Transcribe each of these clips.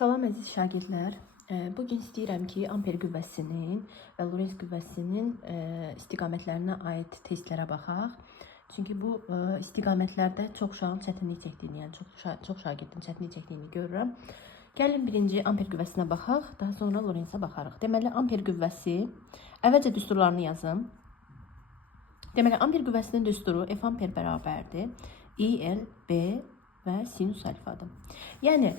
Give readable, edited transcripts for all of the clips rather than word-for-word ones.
Salam əziz şagirdlər. Bugün istəyirəm ki, amper qüvvəsinin və Lorentz qüvvəsinin istiqamətlərinə aid testlərə baxaq. Çünki bu istiqamətlərdə çox uşağın çətinlik çəkdiyini, yəni çox şagirdin çətinlik çəkdiyini görürəm. Gəlin birinci amper qüvvəsinə baxaq, daha sonra Lorentzə baxarıq. Deməli, amper qüvvəsi, əvvəlcə düsturlarını yazım. Deməli, amper qüvvəsinin düsturu F amper bərabərdir IL, B və sinus alfadır. Yəni,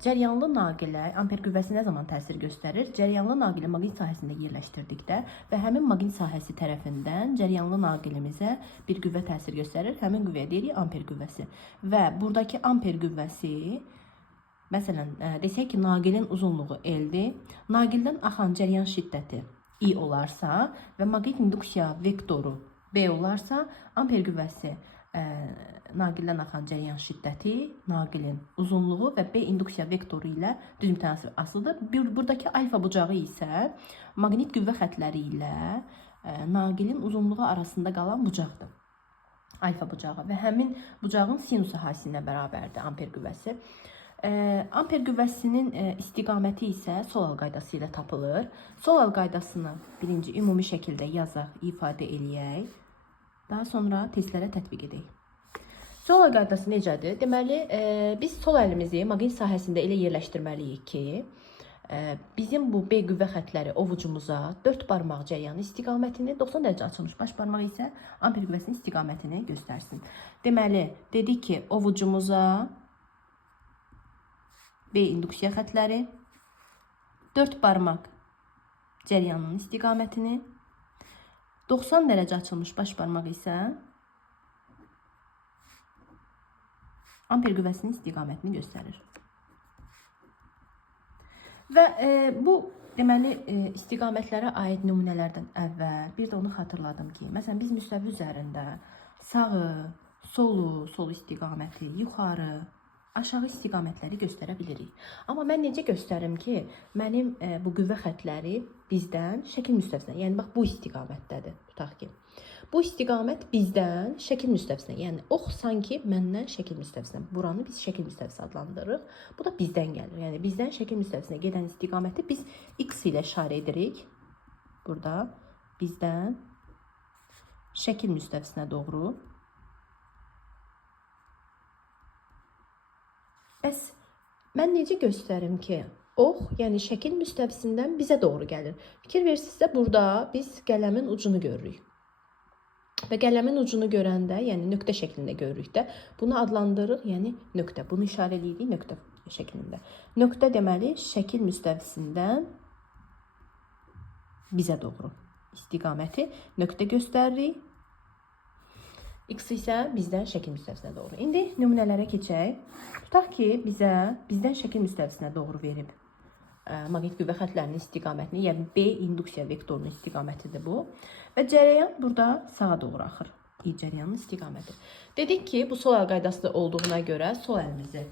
cəryanlı naqilə amper qüvvəsi nə zaman təsir göstərir? Cəryanlı naqilə maqnit sahəsində yerləşdirdikdə və həmin maqnit sahəsi tərəfindən cəryanlı naqilimizə bir qüvvə təsir göstərir. Həmin qüvvəyə deyirik amper qüvvəsi. Və buradakı amper qüvvəsi, məsələn, desək ki, naqilin uzunluğu L-dir. Naqildən axan cəryan şiddəti I olarsa və maqnit induksiya vektoru B olarsa, amper qüvvəsi naqildən axan cəryan şiddəti, naqilin uzunluğu və B induksiya vektoru ilə düz mütənasib asılıdır. Buradakı alfa bucağı isə maqnit qüvvə xətləri ilə naqilin uzunluğu arasında qalan bucaqdır. Alfa bucağı və həmin bucağın sinus sahəsinə bərabərdir amper qüvvəsi. Amper qüvvəsinin istiqaməti isə Solal qaydası ilə tapılır. Solal qaydasını birinci ümumi şəkildə yazaq, ifadə eləyək. Daha sonra testlərə tətbiq edək. Solal qaydası necədir? Deməli, biz sol əlimizi maqnit sahəsində elə yerləşdirməliyik ki, bizim bu B qüvvə xətləri ovucumuza 4 barmaq cəryanı istiqamətini, 90 dərəcə açılmış baş barmaq isə amper qüvvəsinin istiqamətini göstərsin. Deməli, dedik ki, ovucumuza B induksiya xətləri, 4 barmaq cəryanın istiqamətini, 90 dərəcə açılmış baş barmaq isə amper qüvvəsinin istiqamətini göstərir. Və bu deməli istiqamətlərə aid nümunələrdən əvvəl bir də onu xatırladım ki, məsələn biz müstəvi üzərində sağı, solu, sol istiqaməti, yuxarı, aşağı istiqamətləri göstərə bilirik. Amma mən necə göstərim ki, mənim bu qüvvə xətləri bizdən şəkil müstəvisinə, yəni bax bu istiqamətdədir, tutaq ki. Bu istiqamət bizdən şəkil müstəvisinə, yəni ox sanki məndən şəkil müstəvisinə. Buranı biz şəkil müstəvisi adlandırırıq. Bu da bizdən gəlir. Yəni bizdən şəkil müstəvisinə gedən istiqaməti biz X ilə işarə edirik. Burada bizdən şəkil müstəvisinə doğru. Bəs mən necə göstərim ki, ox, yəni şəkil müstəvisindən bizə doğru gəlir? Fikir versizsə, burada biz qələmin ucunu görürük. Və qələmin ucunu görəndə, yəni nöqtə şəklində görürük də, bunu adlandırırıq, yəni nöqtə. Bunu işarə edirik nöqtə şəklində. Nöqtə deməli, şəkil müstəvisindən bizə doğru istiqaməti nöqtə göstəririk. X isə bizdən şəkil müstəvisinə doğru. İndi nümunələrə keçək. Tutaq ki, bizdən şəkil müstəvisinə doğru verib maqnit qüvvə xətlərinin istiqamətini, yəni B induksiya vektorunun istiqamətidir bu. Və cərəyan burada sağa doğru axır. I cərəyanın istiqaməti. Dedik ki, bu sol əl qaydası olduğuna görə sol əlimizi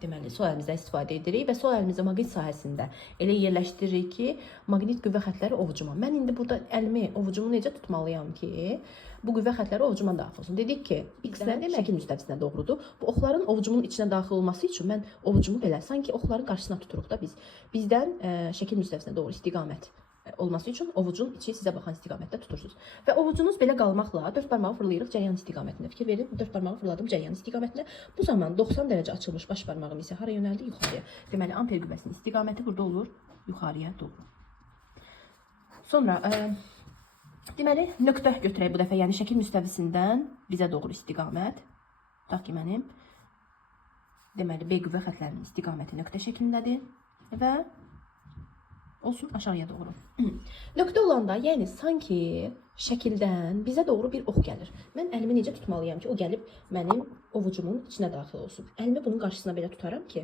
deməli sol əlimizdən istifadə edirik və sol əlimizi maqnit sahəsində elə yerləşdiririk ki, maqnit qüvvə xətləri ovucuma. Mən indi burada əlimi, ovucumu necə tutmalıyam ki, bu qüvvə xətləri ovucuma daxil olsun. Dedik ki, X-dən şəkil müstəvisinə doğrudur. Bu oxların ovucumun içinə daxil olması üçün mən ovucumu belə, sanki oxların qarşısına tuturuq da biz. Bizdən şəkil müstəvisinə doğru istiqamət olması üçün ovucun içi sizə baxan istiqamətdə tutursunuz. Və ovucunuz belə qalmaqla 4 barmağı fırlayırıq cəryan istiqamətində. Fikir verin, 4 barmağı fırladım cəryan istiqamətində. Bu zaman 90 dərəcə açılmış baş barmağım isə hara yönəldi? Yuxarıya. Deməli, amper qüvvəsinin istiqaməti burada olur yuxarıya doğru. Sonra deməli, nöqtə götürək bu dəfə, yəni şəkil müstəvisindən bizə doğru istiqamət. Tutaq ki, mənim deməli, B qüvvə xətlərinin istiqaməti nöqtə şəklindədir və olsun aşağıya doğru. Nöqtə olanda, yəni sanki şəkildən bizə doğru bir ox gəlir. Mən əlimi necə tutmalıyam ki, o gəlib mənim ovucumun içinə daxil olsun. Əlimi bunun qarşısına belə tutaram ki,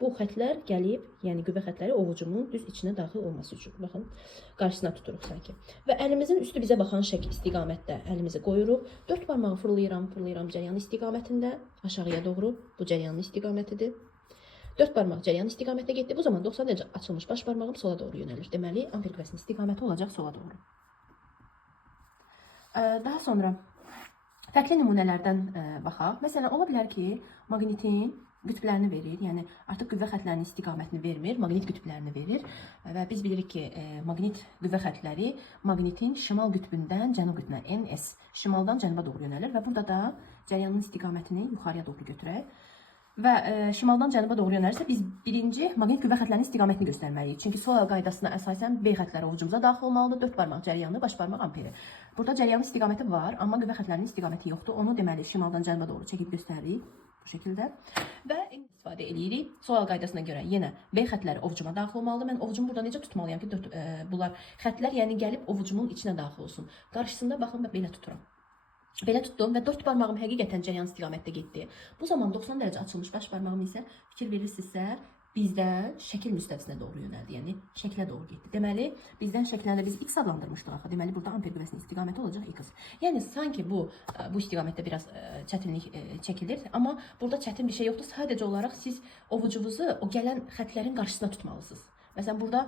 bu xətlər gəlib, yəni qüvvə xətləri ovucumun düz içinə daxil olması üçün. Baxın, qarşısına tuturuq sanki. Və əlimizin üstü bizə baxan şəkil istiqamətdə əlimizi qoyuruq. 4 barmağı fırlayıram cəryan istiqamətində aşağıya doğru. Bu cəryanın istiqamətidir. 4 barmaq cəryan istiqamətinə getdi. Bu zaman 90 dərəcə açılmış baş barmağım sola doğru yönəlir. Deməli, amper qüvvəsinin istiqaməti olacaq sola doğru. Daha sonra fərqli nümunələrdən baxaq. Məsələn, ola bilər ki, maqnitin qütblərini verir. Yəni artıq qüvvə xətlərinin istiqamətini vermir, maqnit qütblərini verir. Və biz bilirik ki, maqnit qüvvə xətləri maqnitin şimal qütbündən cənub qütbünə NS şimaldan cənuba doğru yönəlir və burada da cəryanın istiqamətini yuxarıya doğru götürək. Və şimaldan cənuba doğru yönəlirsə biz birinci maqnit qüvvə xətlərinin istiqamətini göstərməliyik. Çünki Soil qaydasına əsasən B xətləri ovucumuza daxil olmalıdır. 4 barmaq cəryanı, baş barmaq amperi. Burada cəryanın istiqaməti var, amma qüvvə xətlərinin istiqaməti yoxdur. Onu deməli şimaldan cənuba doğru çəkib göstəririk bu şəkildə. Və istifadə edirik. Soil qaydasına görə yenə B xətləri ovucuma daxil olmalıdır. Mən ovucumu burada necə tutmalıyam ki, bunlar xətlər yəni gəlib ovucumun içinə daxil olsun. Qarşısında baxın və belə tuturam. Belə tutdum və 4 barmağım həqiqətən cəryan istiqamətdə getdi. Bu zaman 90 dərəcə açılmış baş barmağım isə fikir verirsinizsə bizdən şəkil müstəvisinə doğru yönəldi. Yəni şəklə doğru getdi. Deməli bizdən şəkləndə biz x adlandırmışdıq axı. Deməli burada amper qüvvəsinin istiqaməti olacaq x. Yəni sanki bu istiqamətdə biraz çətinlik çəkilir, amma burada çətin bir şey yoxdur. Sadəcə olaraq siz ovucunuzu o gələn xətlərin qarşısına tutmalısınız. Məsələn, burada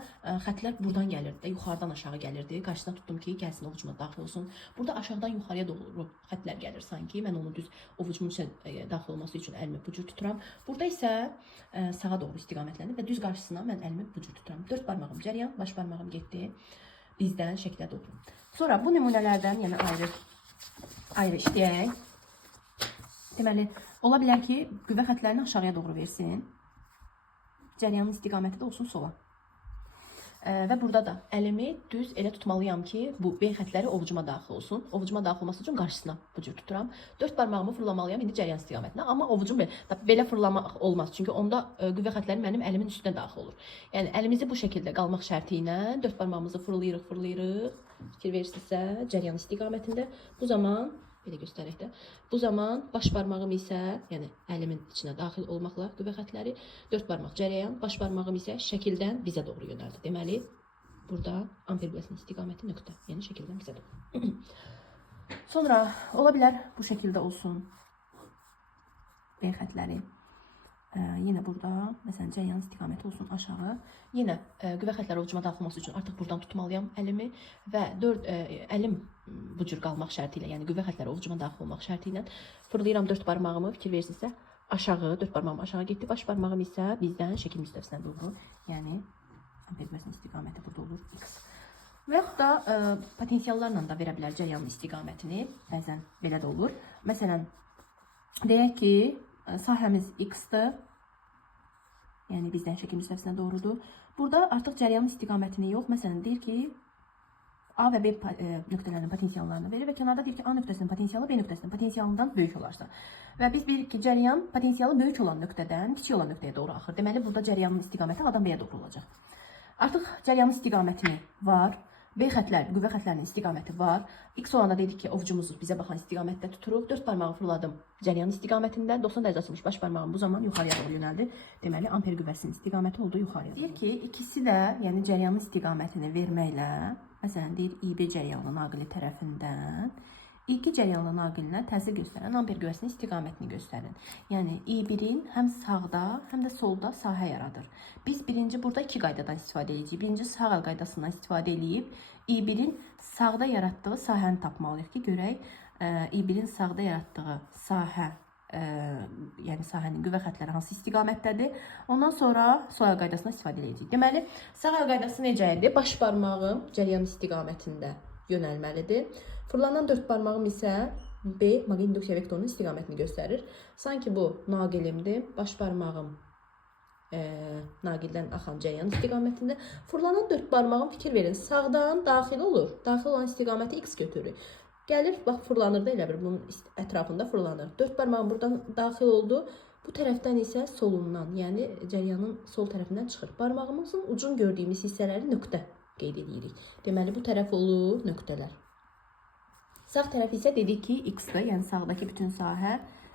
xətlər buradan gəlirdi, yuxarıdan aşağı gəlirdi. Qarşısına tutdum ki, gəlsin ovucuma daxil olsun. Burada aşağıdan yuxarıya doğru xətlər gəlir sanki. Mən onu düz ovucumun içinə daxil olması üçün əlimi bu cür tuturam. Burada isə sağa doğru istiqamətlənir və düz qarşısına mən əlimi bu cür tuturam. 4 barmağım cəryan, baş barmağım getdi bizdən şəklə doğru. Sonra bu nümunələrdən, yəni ayrı işləyək. Deməli, ola bilər ki, qüvvə xətlərini aşağıya doğru versin. Cəryanın istiqaməti də olsun sola. Və burada da əlimi düz elə tutmalıyam ki, bu B xətləri ovucuma daxil olsun. Ovucuma daxil olması üçün qarşısına bu cür tuturam. 4 barmağımı fırlamalıyam indi cəryan istiqamətinə. Amma ovucum belə fırlamaq olmaz. Çünki onda qüvvə xətləri mənim əlimin üstünə daxil olur. Yəni əlimizi bu şəkildə qalmaq şərti ilə 4 barmağımızı fırlayırıq. Fikir verirsinizsə cəryan istiqamətində. Bu zaman belə göstərək də. Bu zaman baş barmağım isə, yəni əlimin içinə daxil olmaqla qüvvə xətləri, 4 barmaq cəryan, baş barmağım isə şəkildən bizə doğru yönəldi. Deməli, burada amper qüvvəsinin istiqaməti nöqtə, yəni şəkildən bizə doğru. Sonra ola bilər bu şəkildə olsun B xətləri. Yenə burada, məsələn, cəryan istiqaməti olsun aşağı. Yenə qüvvə xətləri ovucuma daxil olması üçün artıq buradan tutmalıyam əlimi və əlim bu cür qalmaq şərti ilə, yəni qüvvə xətləri ovucuma daxil olmaq şərti ilə fırlayıram 4 barmağımı, fikir verirsinizsə aşağı, 4 barmağım aşağı getdi, baş barmağım isə bizdən şəkil müstəvisinə doğru, yəni amper qüvvəsinin istiqaməti burada olur x. Və yaxud da potensiallarla da verə bilər cəryanın istiqamətini, bəzən belə də olur. Məsələn, deyək ki, sahəmiz x-dır, yəni bizdən şəkil müstəvisinə doğrudur. Burada artıq cəryanın istiqamətini yox, məsələn, deyir ki, A və B nöqtələrinin potensiallarını verir və kənarda deyir ki, A nöqtəsinin potensialı B nöqtəsinin potensialından böyük olarsa. Və biz bilirik ki, cəryan potensialı böyük olan nöqtədən kiçik olan nöqtəyə doğru axır. Deməli, burada cəryanın istiqaməti A-dan B-yə doğru olacaq. Artıq cəryanın istiqamətini var. B xətləri, qüvvə xətlərinin istiqaməti var. X olanda dedik ki, ovucumuzu bizə baxan istiqamətdə tuturuq. 4 barmağı fırladım cəryanın istiqamətində. 90 dərəcə açılmış baş barmağım bu zaman yuxarıya doğru yönəldi. Deməli, amper qüvvəsinin istiqaməti oldu yuxarıya. Deyir ki, ikisi də, yəni cəryanın istiqamətini verməklə, məsələn, deyir İB cəryanlı naqili tərəfindən İ2 cəryanlı naqilinə təsir göstərən amper qüvvəsinin istiqamətini göstərin. Yəni İ1-in həm sağda, həm də solda sahə yaradır. Biz birinci burada iki qaydadan istifadə edəcəyik. Birinci sağ əl qaydasından istifadə edib İ1-in sağda yaratdığı sahəni tapmalıyıq ki, görək İ1-in sağda yaratdığı sahə, yəni sahənin qüvvə xətləri hansı istiqamətdədir. Ondan sonra sol əl qaydasından istifadə edəcəyik. Deməli, sağ əl qaydası necə idi? Baş barmağım cəryan istiqamətində yönəlməlidir. Fırlanan 4 barmağım isə B maqnit induksiya vektorunun istiqamətini göstərir. Sanki bu naqilimdir. Baş barmağım naqildən axan cəryan istiqamətində. Fırlanan 4 barmağım fikir verin. Sağdan daxil olur. Daxil olan istiqaməti x götürür. Gəlir, bax fırlanır da elə bir bunun ətrafında fırlanır. 4 barmağım buradan daxil oldu. Bu tərəfdən isə solundan, yəni cəryanın sol tərəfindən çıxır. Barmağımızın ucun gördüyümüz hissələri nöqtə qeyd edirik. Deməli, bu tərəf olur nöqtələr. Sağ tərəf isə dedik ki, x-dır, yəni sağdakı bütün sahə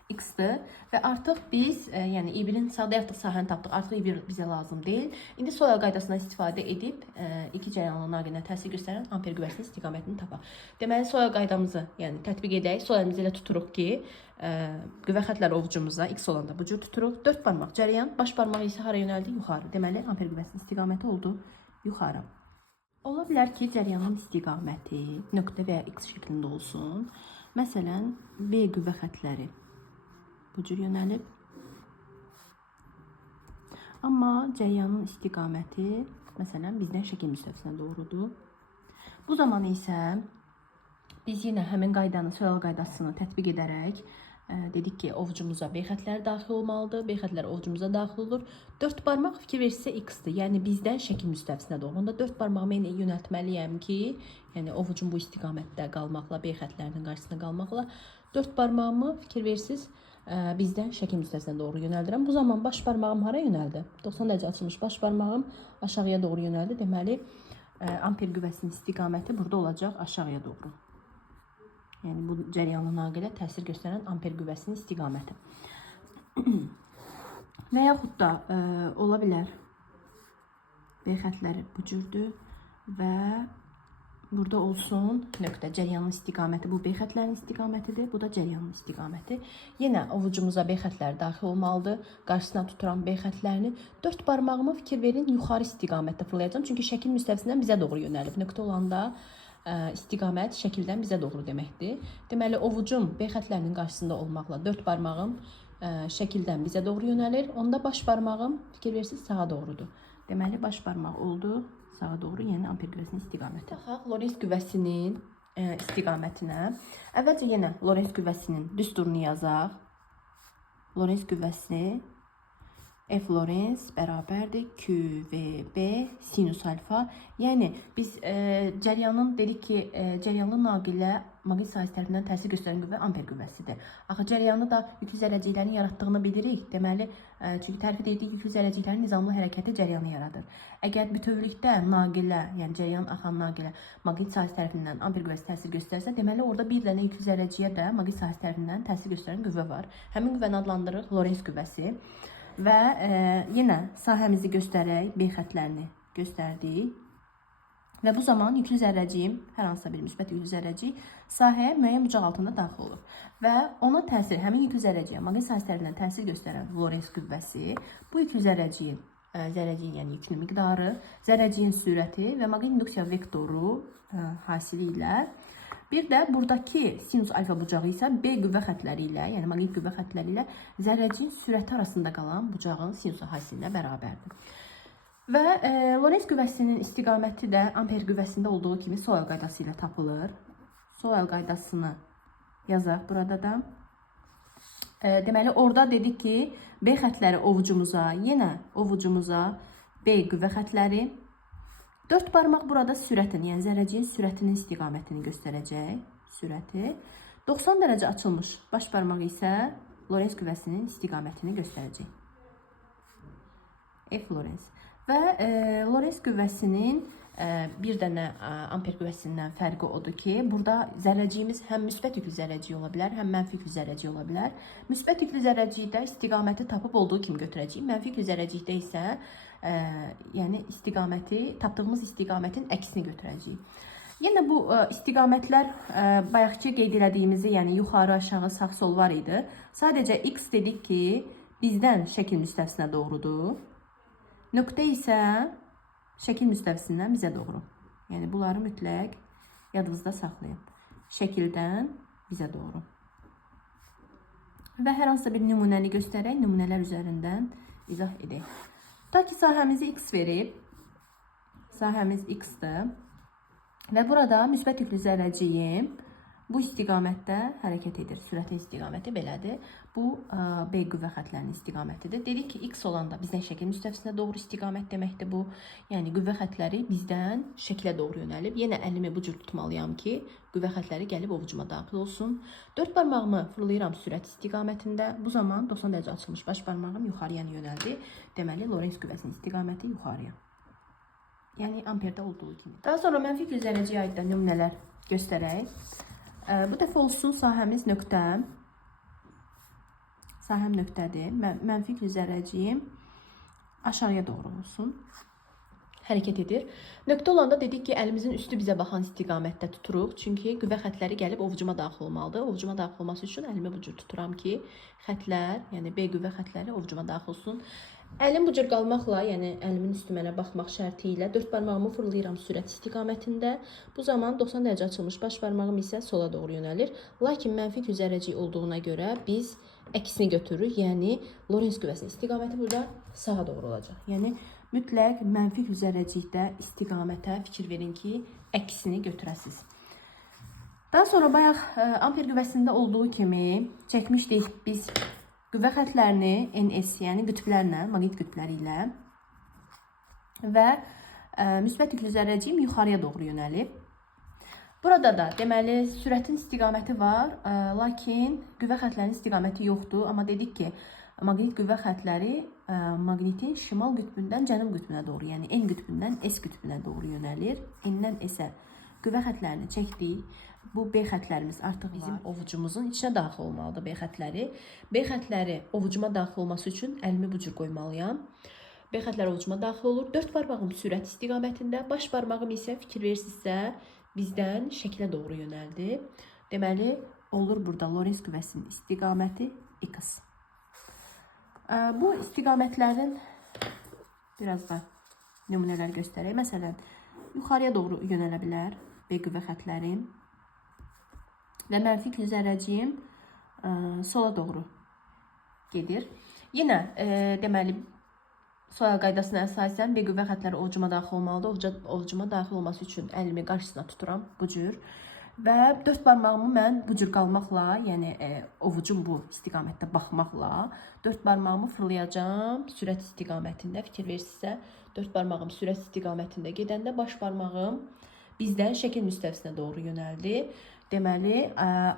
x-dır və artıq biz, yəni İ1-in sağda yaratdığı sahəni tapdıq, artıq İ1 bizə lazım deyil. İndi sol əl qaydasından istifadə edib iki cəryanlı naqilinə təsir göstərən amper qüvvəsinin istiqamətini tapaq. Deməli, sol əl qaydamızı tətbiq edək, sol əlimizi elə tuturuq ki, qüvvə xətləri ovucumuza x olanda bu cür tuturuq. 4 barmaq cəryan, baş barmağı isə hara yönəldi? Yuxarı. Deməli, amper qüvvəsinin istiqaməti oldu yuxarı. Ola bilər ki, cəryanın istiqaməti nöqtə və ya x şəklində olsun. Məsələn, B qüvvə xətləri bu cür yönəlib. Amma cəryanın istiqaməti məsələn bizdən şəkil müstəvisinə doğrudur. Bu zaman isə biz yenə həmin qaydanı, soyal qaydasını tətbiq edərək dedik ki, ovucumuza B xətləri daxil olmalıdır. B xətləri ovucumuza daxil olur. 4 barmaq fikir verirsə x-dir. Yəni bizdən şəkil müstəvisinə doğru. Onda 4 barmağımı yenə yönəltməliyəm ki, yəni ovucum bu istiqamətdə qalmaqla, B xətlərinin qarşısında qalmaqla 4 barmağımı fikir verirsiniz bizdən şəkil müstəvisinə doğru yönəldirəm. Bu zaman baş barmağım hara yönəldi? 90 dərəcə açılmış baş barmağım aşağıya doğru yönəldi. Deməli, amper qüvvəsinin istiqaməti burada olacaq aşağıya doğru. Yəni bu cəryanlı naqilə təsir göstərən amper qüvvəsinin istiqaməti. Və yaxud da ola bilər B xətləri bu cürdür və burada olsun nöqtə. Cəryanın istiqaməti bu B xətlərin istiqamətidir. Bu da cəryanın istiqaməti. Yenə ovucumuza B xətləri daxil olmalıdır. Qarşısına tuturam B xətlərini. 4 barmağımı fikir verin yuxarı istiqamətdə fırlayacağım. Çünki şəkil müstəvisindən bizə doğru yönəlib. Nöqtə olanda istiqamət şəkildən bizə doğru deməkdir. Deməli, ovucum B xətlərinin qarşısında olmaqla 4 barmağım şəkildən bizə doğru yönəlir. Onda baş barmağım fikir versiniz sağa doğrudur. Deməli, baş barmaq oldu sağa doğru, yəni amper qüvvəsinin istiqaməti. Baxaq Lorentz qüvvəsinin istiqamətinə. Əvvəlcə yenə Lorentz qüvvəsinin düsturunu yazaq. Lorentz qüvvəsi F Lorentz bərabərdir QVB sinus alfa. Yəni biz cəryanın dedik ki, cəryanlı naqilə maqnit sahəsi tərəfindən təsir göstərən qüvvə amper qüvvəsidir. Axı cəryanı da yüklü zərrəciklərin yaratdığını bilirik. Deməli, çünki tərif etdik yüklü zərrəciklərin nizamlı hərəkəti cəryanı yaradır. Əgər bütövlükdə naqilə, yəni cəryan axan naqilə maqnit sahəsi tərəfindən amper qüvvəsi təsir göstərsə, deməli orada bir dənə yüklü zərrəciyə də maqnit sahəsi tərəfindən təsir göstərən qüvvə var. Həmin qüvvəni adlandırırıq Lorentz qüvvəsi. Və yenə sahəmizi göstərək, B xətlərini göstərdik. Və bu zaman yüklü zərrəciyim, hər hansısa bir müsbət yüklü zərrəcik sahəyə müəyyən bucaq altında daxil olur. Və ona təsir, həmin yüklü zərrəciyə maqnit sahəsi tərəfindən təsir göstərən Lorentz qüvvəsi, bu yüklü zərrəciyin, yəni yüklü miqdarı, zərrəciyin sürəti və maqnit induksiya vektoru hasili ilə. Bir də buradakı sinus alfa bucağı isə B qüvvə xətləri ilə, yəni maqnit qüvvə xətləri ilə zərrəciyin sürəti arasında qalan bucağın sinusu hasilinə bərabərdir. Və Lorentz qüvvəsinin istiqaməti də amper qüvvəsində olduğu kimi Soyal qaydası ilə tapılır. Soyal qaydasını yazaq burada da. Deməli, orada dedik ki, B xətləri ovucumuza, yenə ovucumuza B qüvvə xətləri. 4 barmaq burada sürətin, yəni zərrəciyin sürətinin istiqamətini göstərəcək. Sürəti. 90 dərəcə açılmış baş barmaq isə Lorentz qüvvəsinin istiqamətini göstərəcək. F Lorentz. Və Lorentz qüvvəsinin bir dənə amper qüvvəsindən fərqi odur ki, burada zərrəciyimiz həm müsbət yüklü zərrəcik ola bilər, həm mənfi yüklü zərrəcik ola bilər. Müsbət yüklü zərrəcikdə istiqaməti tapıb olduğu kimi götürəcəyik. Mənfi yüklü zərrəcikdə isə yəni istiqaməti, tapdığımız istiqamətin əksini götürəcəyik. Yenə bu istiqamətlər bayaqki qeyd elədiyimizi, yəni yuxarı, aşağı, sağ, sol var idi. Sadəcə x dedik ki, bizdən şəkil müstəvisinə doğrudur. Nöqtə isə şəkil müstəvisindən bizə doğru. Yəni bunları mütləq yadınızda saxlayın. Şəkildən bizə doğru. Və hər hansısa bir nümunəni göstərək, nümunələr üzərindən izah edək. Ta ki sahəmizi x verib, sahəmiz x-dır və burada müsbət yüklü zərrəciyim bu istiqamətdə hərəkət edir. Sürətin istiqaməti belədir. Bu B qüvvə xətlərinin istiqamətidir. Dedik ki, x olanda bizdən şəkil müstəvisinə doğru istiqamət deməkdir bu. Yəni qüvvə xətləri bizdən şəklə doğru yönəlib. Yenə əlimi bu cür tutmalıyam ki, qüvvə xətləri gəlib ovucuma daxil olsun. 4 barmağımı fırlayıram sürət istiqamətində. Bu zaman 90 dərəcə açılmış baş barmağım yuxarıya yönəldi. Deməli, Lorentz qüvvəsinin istiqaməti yuxarıya. Yəni amperdə olduğu kimi. Daha sonra mənfi yüklü zərrəciyə aid nümunələr göstərək. Bu dəfə olsun sahəmiz nöqtə. Sahəm nöqtədir. Mənfi yüklü zərrəciyim aşağıya doğru olsun. Hərəkət edir. Nöqtə olanda dedik ki, əlimizin üstü bizə baxan istiqamətdə tuturuq. Çünki qüvvə xətləri gəlib ovucuma daxil olmalıdır. Ovucuma daxil olması üçün əlimi bu cür tuturam ki, xətlər, yəni B qüvvə xətləri ovucuma daxil olsun. Əlim bu cür qalmaqla, yəni əlimin üstü mənə baxmaq şərti ilə 4 barmağımı fırlayıram sürət istiqamətində. Bu zaman 90 dərəcə açılmış baş barmağım isə sola doğru yönəlir. Lakin mənfi yüklü zərrəcik olduğuna görə biz əksini götürürük. Yəni Lorentz qüvvəsinin istiqaməti burada sağa doğru olacaq. Yəni mütləq mənfi zərrəcikdə istiqamətə fikir verin ki, əksini götürəsiniz. Daha sonra bayaq amper qüvvəsində olduğu kimi çəkmişdik biz qüvvə xətlərini NS, yəni qütblərlə, maqnit qütbləri ilə və müsbət yüklü zərrəciyim yuxarıya doğru yönəlib. Burada da deməli sürətin istiqaməti var, lakin qüvvə xətlərinin istiqaməti yoxdur. Amma dedik ki, maqnit qüvvə xətləri maqnitin şimal qütbündən cənub qütbünə doğru, yəni N qütbündən S qütbünə doğru yönəlir. N-dən S-ə qüvvə xətlərini çəkdik. Bu B xətlərimiz artıq bizim ovucumuzun içinə daxil olmalıdır B xətləri. B xətləri ovucuma daxil olması üçün əlimi bu cür qoymalıyam. B xətləri ovucuma daxil olur. 4 barmağım sürət istiqamətində, baş barmağım isə fikir verirsinizsə bizdən şəkilə doğru yönəldi. Deməli, olur burada Lorentz qüvvəsinin istiqaməti X. Bu istiqamətlərin biraz da nümunələr göstərək. Məsələn, yuxarıya doğru yönələ bilər B qüvvə xətləri və mənfi yüklü zərrəciyim sola doğru gedir. Yenə deməli soyal qaydasına əsasən B qüvvə xətləri ovucuma daxil olmalıdır. Ovucuma daxil olması üçün əlimi qarşısına tuturam bu cür. Və 4 barmağımı mən bu cür qalmaqla, yəni ovucum bu istiqamətdə baxmaqla 4 barmağımı fırlayacağım sürət istiqamətində. Fikir verirsinizsə 4 barmağım sürət istiqamətində gedəndə baş barmağım bizdən şəkil müstəvisinə doğru yönəldi. Deməli,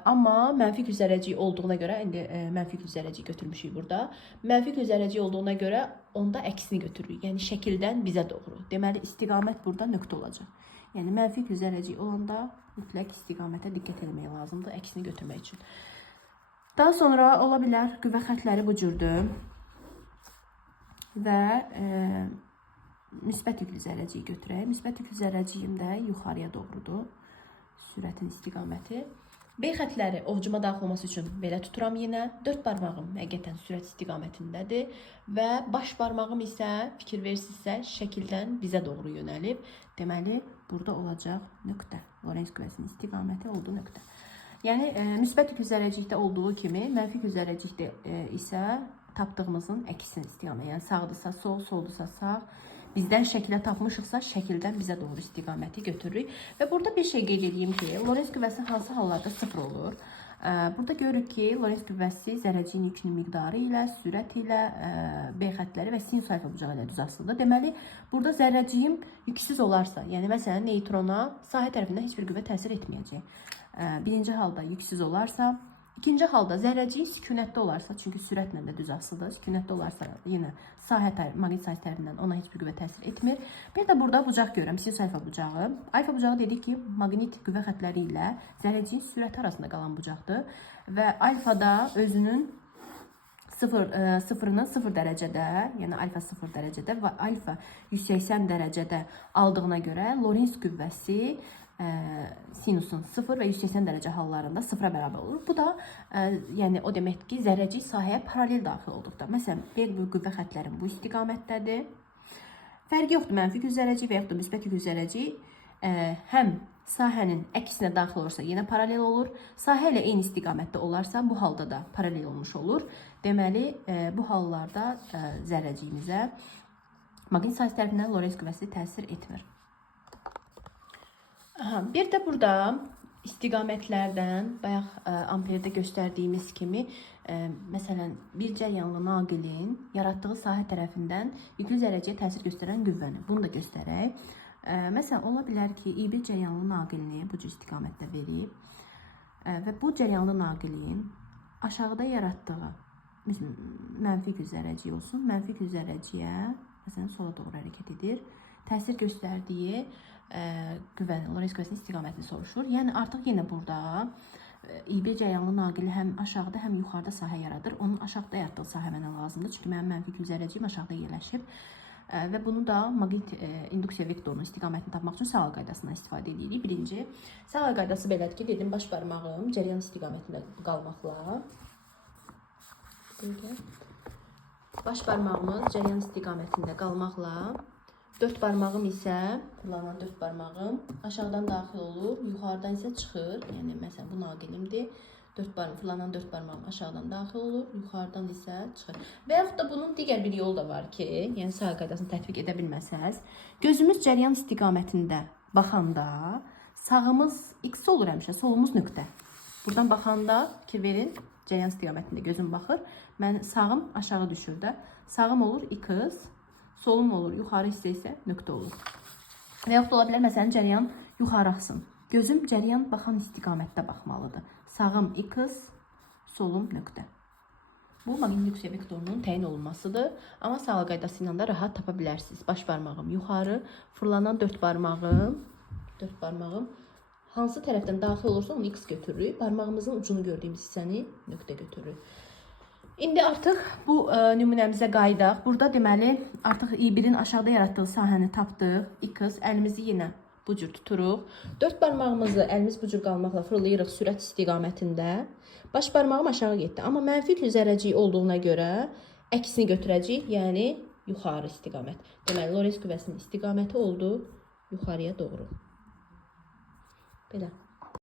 amma mənfi zərrəcik olduğuna görə, indi mənfi zərrəcik götürmüşük burada. Mənfi zərrəcik olduğuna görə onda əksini götürürük. Yəni şəkildən bizə doğru. Deməli, istiqamət burada nöqtə olacaq. Yəni mənfi zərrəcik olanda mütləq istiqamətə diqqət etmək lazımdır əksini götürmək üçün. Daha sonra ola bilər qüvvə xətləri bu cürdür və müsbət yüklü zərrəciyi götürək. Müsbət yüklü zərrəciyim də yuxarıya doğrudur. Sürətin istiqaməti. B xətləri ovucuma daxil olması üçün belə tuturam yenə. 4 barmağım həqiqətən sürət istiqamətindədir və baş barmağım isə fikir verirsinizsə şəkildən bizə doğru yönəlib. Deməli, burada olacaq nöqtə. Lorentz qüvvəsinin istiqaməti olduğu nöqtə. Yəni, müsbət yüklü zərrəcikdə olduğu kimi, mənfi yüklü zərrəcikdə isə tapdığımızın əksini istiqaməti. Yəni, sağdırsa sol, soldursa sağ. Bizdən şəkilə tapmışıqsa, şəkildən bizə doğru istiqaməti götürürük. Və burada bir şey qeyd edeyim ki, Lorentz qüvvəsi hansı hallarda 0 olur? Burada görürük ki, Lorentz qüvvəsi zərrəciyin yükünün miqdarı ilə, sürət ilə, B xətləri və sinus alfa bucağı ilə düz asılıdır. Deməli, burada zərrəciyim yüksüz olarsa, yəni məsələn, neytrona sahə tərəfindən heç bir qüvvə təsir etməyəcək. Birinci halda yüksüz olarsa, İkinci halda zərrəciyi sükunətdə olarsa, çünki sürətlə də düz asılıdır, sükunətdə olarsa yenə maqnit sahəsi tərəfindən ona heç bir qüvvə təsir etmir. Bir də burada bucaq görürəm, sinus alfa bucağı. Alfa bucağı dedik ki, maqnit qüvvə xətləri ilə zərrəciyin sürəti arasında qalan bucaqdır və alfa da özünün sıfırını 0 dərəcədə, yəni alfa 0 dərəcədə və alfa 180 dərəcədə aldığına görə Lorentz qüvvəsi sinusun 0 və 180 dərəcə hallarında 0-a bərabər olur. Bu da yəni o deməkdir ki, zərrəcik sahəyə paralel daxil olduqda. Məsələn, B qüvvə xətlərim bu istiqamətdədir. Fərqi yoxdur, mənfi yüklü zərrəcik və yaxud da müsbət yüklü zərrəcik həm sahənin əksinə daxil olursa yenə paralel olur. Sahə ilə eyni istiqamətdə olarsa bu halda da paralel olmuş olur. Deməli, bu hallarda zərrəciyimizə maqnit sahəsi tərəfindən Lorentz qüvvəsi təsir etmir. Bir də burada istiqamətlərdən bayaq amperdə göstərdiyimiz kimi məsələn bir cəryanlı naqilin yaratdığı sahə tərəfindən yüklü zərrəciyə təsir göstərən qüvvəni bunu da göstərək. Məsələn, ola bilər ki, İ1 cəryanlı naqilini bu cür istiqamətdə verib və bu cəryanlı naqilin aşağıda yaratdığı mənfi yüklü zərrəciy olsun, mənfi yüklü zərrəciyə məsələn sola doğru hərəkət edir. Təsir göstərdiyi qüvvənin, Lorentz qüvvəsinin istiqamətini soruşur. Yəni artıq yenə burada İ1 cəryanlı naqili həm aşağıda, həm yuxarıda sahə yaradır. Onun aşağıda yaratdığı sahə mənə lazımdır. Çünki mənim mənfi yüklü zərrəciyim aşağıda yerləşib. Və bunu da maqnit induksiya vektorunun istiqamətini tapmaq üçün sağal qaydasından istifadə edirik. Birinci, sağal qaydası belədir ki, dedim baş barmağım cəryan istiqamətində qalmaqla. Baş barmağımız cəryan istiqamətində qalmaqla 4 barmağım isə, fırlanan 4 barmağım aşağıdan daxil olur, yuxarıdan isə çıxır. Yəni, məsələn, bu naqilimdir. fırlanan 4 barmağım aşağıdan daxil olur, yuxarıdan isə çıxır. Və yaxud da bunun digər bir yolu da var ki, yəni sayğı qaydasını tətbiq edə bilməsəz, gözümüz cəryan istiqamətində baxanda sağımız x olur həmişə, solumuz nöqtə. Buradan baxanda ki, verin, cəryan istiqamətində gözüm baxır. Mən sağım aşağı düşür də. Sağım olur x, solum olur, yuxarı hissə isə nöqtə olur. Və yaxud da ola bilər, məsələn, cəryan yuxarı axsın. Gözüm cəryan baxan istiqamətdə baxmalıdır. Sağım x, solum nöqtə. Bu maqnit vektorunun təyin olunmasıdır. Amma sayğı qaydası ilə də rahat tapa bilərsiniz. Baş barmağım yuxarı, fırlanan 4 barmağım hansı tərəfdən daxil olursa onu x götürürük. Barmağımızın ucunu gördüyümüz hissəni nöqtə götürürük. İndi artıq bu nümunəmizə qayıdaq. Burada deməli artıq i1-in aşağıda yaratdığı sahəni tapdıq. X, əlimizi yenə bu cür tuturuq. 4 barmağımızı əlimiz bu cür qalmaqla fırlayırıq sürət istiqamətində. Baş barmağım aşağı getdi. Amma mənfi yüklü zərrəcik olduğuna görə əksini götürəcəyik, yəni yuxarı istiqamət. Deməli, Lorentz küvəsinin istiqaməti oldu yuxarıya doğru. Belə.